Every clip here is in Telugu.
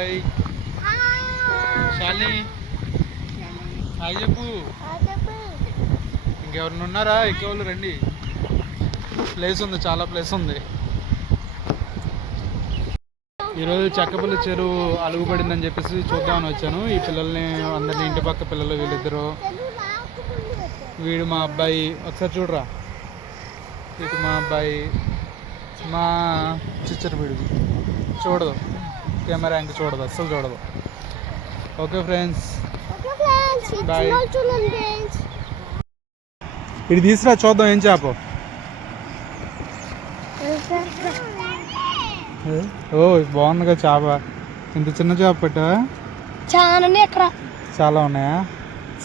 హాయ్ శాలిని, హాయ్ చెప్పు. ఇంకెవరిని ఉన్నారా? ఎక్కువ రండి, ప్లేస్ ఉంది, చాలా ప్లేస్ ఉంది. ఈరోజు చెక్కపల్లి చెరువు అలుగుపడిందని చెప్పేసి చూద్దామని వచ్చాను. ఈ పిల్లల్ని అందరినీ, ఇంటి పక్క పిల్లలు వీళ్ళిద్దరు, వీడు మా అబ్బాయి, ఒకసారి చూడరా, ఇటు మా అబ్బాయి, మా చిచ్చర వీడిది చూడదు, కెమెరా యాంక్ చూడదు, అస్సలు చూడదు. Okay friends, bye. ఇది తీసురా చూద్దాం ఏం చేప. ఓ బాగుందిగా చేప. ఇంత చిన్న చేప పెట్టావా? చాలా ఉన్నాయా?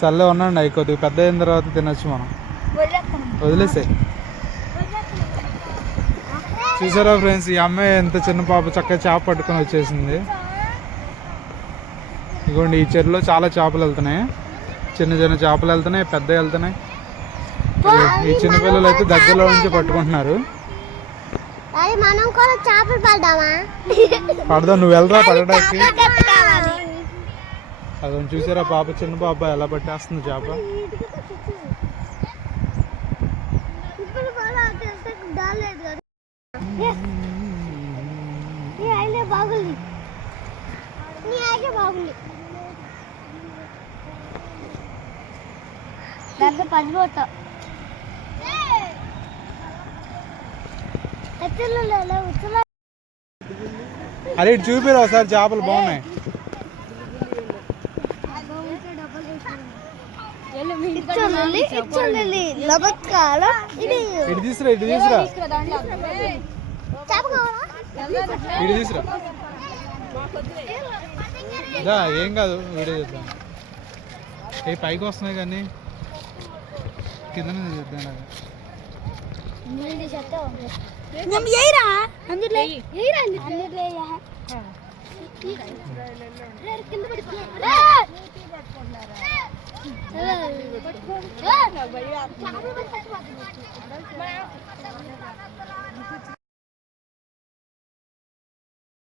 చల్లే ఉన్నాండి, అవి కొద్దిగా పెద్ద అయిన తర్వాత తినొచ్చు మనం. వదిలేసే. చూసారా ఫ్రెండ్స్, ఈ అమ్మాయి ఎంత చిన్న పాప చక్కగా చేప పట్టుకొని వచ్చేసింది. ఇదిగోండి, ఈ చెరువులో చాలా చేపలు వెళ్తున్నాయి, చిన్న చిన్న చేపలు వెళ్తున్నాయి, పెద్ద వెళ్తున్నాయి. ఈ చిన్నపిల్లలు అయితే దగ్గరలో నుంచి పట్టుకుంటున్నారు. పడదాం, నువ్వు వెళ్ళరా పడడానికి. అదని చూసారా పాప, చిన్న పాప ఎలా పట్టేస్తుంది చేప. అరే ఇటు చూపిరా ఒకసారి, చేపలు బాగున్నాయి. ఇటు తీసురా, ఇటు తీసురా, ఇటు తీసురా. ఏం కాదు, వీడియో చేద్దాం. ఏ పైకి వస్తున్నాయి కానీ కింద చేద్దాం.